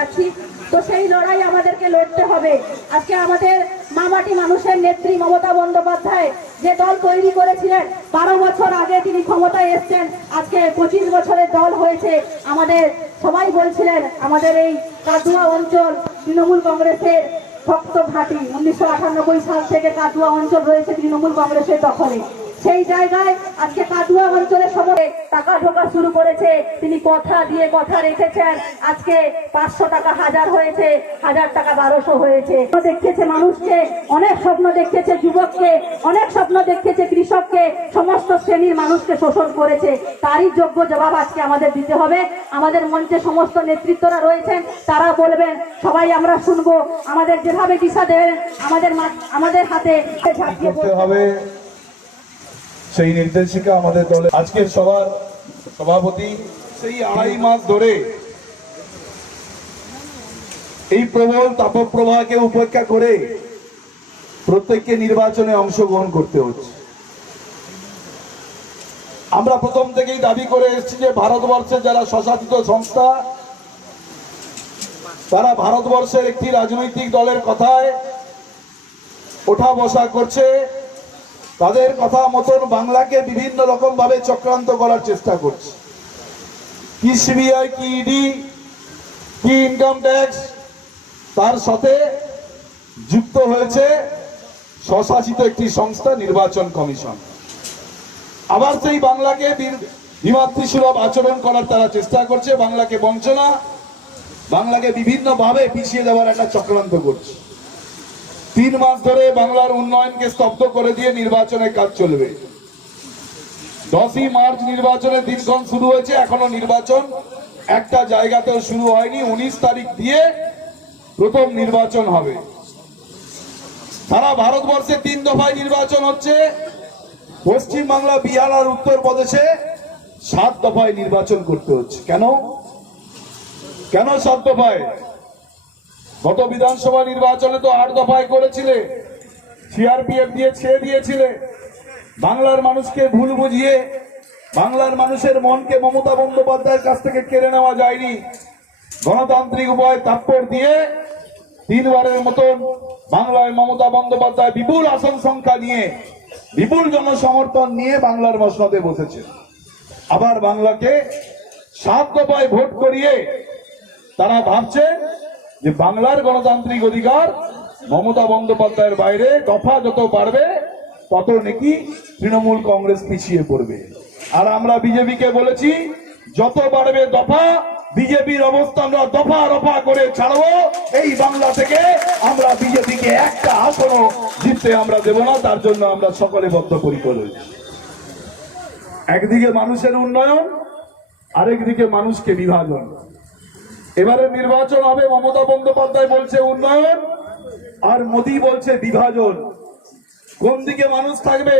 জানাচ্ছি তো সেই লড়াই আমাদেরকে লড়তে হবে। আজকে আমাদের মামাটি মানুষের নেত্রী মমতা বন্দ্যোপাধ্যায় যে দল তৈরি করেছিলেন, বারো বছর আগে তিনি ক্ষমতায় এসছেন। আজকে পঁচিশ বছরের দল হয়েছে। আমাদের সবাই বলছিলেন, আমাদের এই কাদুয়া অঞ্চল, তৃণমূল কংগ্রেসের ভক্ত ঘাঁটি। উনিশশো আটানব্বই সাল থেকে কাদুয়া অঞ্চল রয়েছে তৃণমূল কংগ্রেসের দখলে। সেই জায়গায় আজকে কাদুয়া অঞ্চলের সময় টাকা ঢোকা শুরু করেছে। তিনি কথা দিয়ে কথা রেখেছেন। আজকে পাঁচশো টাকা হাজার হয়েছে। হাজার টাকা বারোশো হয়েছে। দেখেছে মানুষকে অনেক স্বপ্ন দেখেছে যুবককে অনেক স্বপ্ন দেখেছে কৃষককে। সমস্ত শ্রেণির মানুষকে শোষণ করেছে। তারই যোগ্য জবাব আজকে আমাদের দিতে হবে। আমাদের মঞ্চে সমস্ত নেতৃত্বরা রয়েছেন। তারা বলবেন সবাই আমরা শুনব। আমাদের যেভাবে দিশা দেবেন আমাদের আমাদের হাতে ঝাঁপিয়ে হবে। সেই নির্দেশিকা আমাদের দলে আজকের সবার সভাপতি সেই আড়াই মাস ধরে এই প্রবল তাপপ্রবাহকে উপেক্ষা করে প্রত্যেককে নির্বাচনে অংশগ্রহণ করতে হচ্ছে। আমরা প্রথম থেকেই দাবি করে এসেছি যে ভারতবর্ষের যারা স্বশাসিত সংস্থা, তারা ভারতবর্ষের একটি রাজনৈতিক দলের কথায় ওঠা বসা করছে। তাদের কথা মতন বাংলাকে বিভিন্ন রকম ভাবে চক্রান্ত করার চেষ্টা করছে। কি সিবিআই, কি ইডি, কি ইনকাম ট্যাক্স, তার সাথে যুক্ত হয়েছে স্বশাসিত একটি সংস্থা, নির্বাচন কমিশন। আবার সেই বাংলাকে বিমাতৃসুলভ আচরণ করার তারা চেষ্টা করছে। বাংলাকে বঞ্চনা, বাংলাকে বিভিন্নভাবে পিছিয়ে দেওয়ার একটা চক্রান্ত করছে। তিন মাস ধরে বাংলার উন্নয়নকে স্তব্ধ করে দিয়ে নির্বাচনের কাজ চলবে। দশই মার্চ নির্বাচনের দিনক্ষণ শুরু হয়েছে, এখনও নির্বাচন একটা জায়গাতেও শুরু হয়নি, উনিশ তারিখ দিয়ে প্রথম নির্বাচন হবে। সারা ভারতবর্ষে তিন দফায় নির্বাচন হচ্ছে পশ্চিম বাংলা বিহার আর উত্তরপ্রদেশে সাত দফায় নির্বাচন করতে হচ্ছে। কেন? কেন সাত দফায়? গত বিধানসভা নির্বাচনে তো আট দফায় করেছিলে। সিআরপিএফ দিয়ে ছেড়ে দিয়েছিলে। বাংলার মানুষকে ভুল বুঝিয়ে, বাংলার মানুষের মনকে মমতা বন্দ্যোপাধ্যায়ের কাছ থেকে কেড়ে নেওয়া যায়নি। গণতান্ত্রিক উপায় তাৎপর দিয়ে তিনবারের মতন বাংলায় মমতা বন্দ্যোপাধ্যায় বিপুল আসন সংখ্যা নিয়ে, বিপুল জনসমর্থন নিয়ে বাংলার মসনদে বসেছে। আবার বাংলাকে সাত দফায় ভোট করিয়ে তারা ভাবছে যে বাংলার গণতান্ত্রিক অধিকার মমতা বন্দ্যোপাধ্যায়ের বাইরে দফা যত বাড়বে, তত নাকি তৃণমূল কংগ্রেস পিছিয়ে পড়বে। আর আমরা বিজেপিকে বলেছি, যত বাড়বে দফা, বিজেপির অবস্থান দফা রফা করে ছাড়বো। এই বাংলা থেকে আমরা বিজেপিকে একটা আসনও জিততে আমরা দেব না, তার জন্য আমরা সকলে বদ্ধপরিকর একদিকে মানুষের উন্নয়ন, আরেকদিকে মানুষকে বিভাজন। এবারে নির্বাচন হবে, মমতা বন্দ্যোপাধ্যায় বলছে উন্নয়ন আর মোদী বলছে বিভাজন। কোন দিকে মানুষ থাকবে?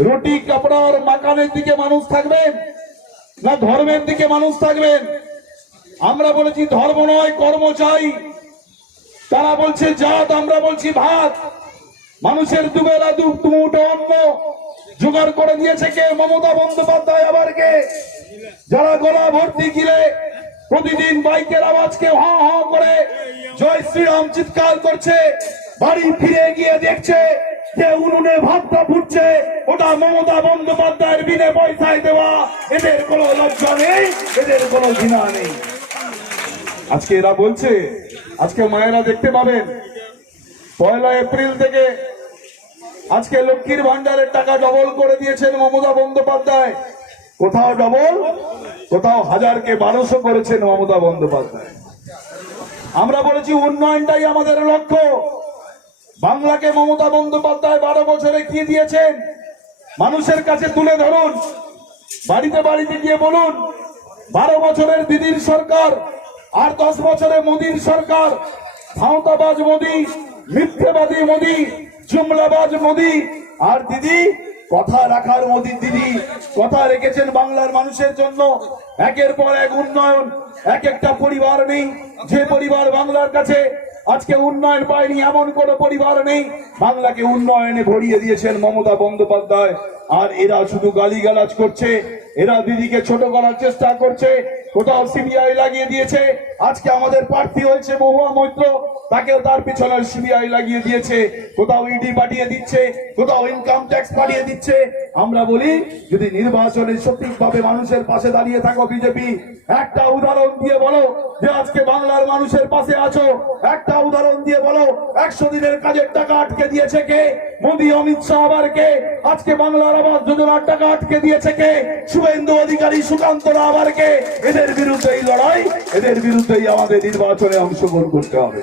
রুটি, কাপড় আর মাকানের দিকে মানুষ থাকবেন না ধর্মের দিকে মানুষ থাকবেন আমরা বলেছি ধর্ম নয়, কর্ম চাই। তারা বলছে জাত, আমরা বলছি ভাত। মানুষের দুবেলা দু মুঠো অন্ন। জোগাড় করে দিয়েছে কে? মমতা বন্দ্যোপাধ্যায় আবার কে? যারা গলা ভর্তি গিলে প্রতিদিন বাইকের আওয়াজকে হ হ করে জয় শ্রীরাম চিৎকার করছে, বাড়ি ফিরে গিয়ে দেখছে ভাতটা ফুটছে মমতা বন্দ্যোপাধ্যায়ের দেওয়া, এদের কোনো লজ্জা নেই, এদের কোনো নেই। আজকে এরা বলছে, আজকে মায়েরা দেখতে পাবেন, পয়লা এপ্রিল থেকে আজকে লক্ষ্মীর ভান্ডারের টাকা ডবল করে দিয়েছেন মমতা বন্দ্যোপাধ্যায়। কোথাও ডবল কোথাও হাজারকে বারোশো করেছেন মমতা বন্দ্যোপাধ্যায়। আমরা বলেছি উন্নয়নটাই আমাদের লক্ষ্য। বাংলাকে মমতা বন্দ্যোপাধ্যায় বারো বছরে কি দিয়েছেন? মানুষের কাছে তুলে ধরুন। বাড়িতে বাড়িতে গিয়ে বলুন, বারো বছরের দিদির সরকার আর দশ বছরে মোদীর সরকার। ক্ষমতাবাজ মোদী, মিথ্যেবাদী মোদী, জুমলাবাজ মোদী। আর দিদি কথা রাখার মোদী দিদি কথা রেখেছেন বাংলার মানুষের জন্য। একের পর এক উন্নয়ন, এক একটা পরিবার নেই। যে পরিবার বাংলার কাছে আজকে উন্নয়ন পায়নি, এমন কোন পরিবার নেই। বাংলাকে উন্নয়নে ভরিয়ে দিয়েছেন মমতা বন্দ্যোপাধ্যায়। আর এরা শুধু গালিগালাজ করছে, এরা দিদিকে ছোট করার চেষ্টা করছে কোথাও সিবিআই লাগিয়ে দিয়েছে। আজকে আমাদের প্রার্থী হয়েছে মহুয়া মৈত্র। তাকেও তার পিছনে সিবিআই লাগিয়ে দিয়েছে। কোথাও ইডি পাঠিয়ে দিচ্ছে, কোথাও ইনকাম ট্যাক্স পাঠিয়ে দিচ্ছে। আমরা বলি, যদি নির্বাচনে সঠিকভাবে মানুষের পাশে দাঁড়িয়ে থাকো বিজেপি, একটা উদাহরণ দিয়ে বলো যে আজকে বাংলার মানুষের পাশে আছো। একটা উদাহরণ দিয়ে বলো, একশো দিনের কাজের টাকা আটকে দিয়েছে কে? মোদী, অমিত শাহ আবার কে? আজকে বাংলার আবাস যোজনার টাকা আটকে দিয়েছে কে? শুভেন্দু অধিকারী সুকান্ত আবার কে? এদের বিরুদ্ধে এই লড়াই, এদের বিরুদ্ধেই আমাদের নির্বাচনে অংশগ্রহণ করতে হবে।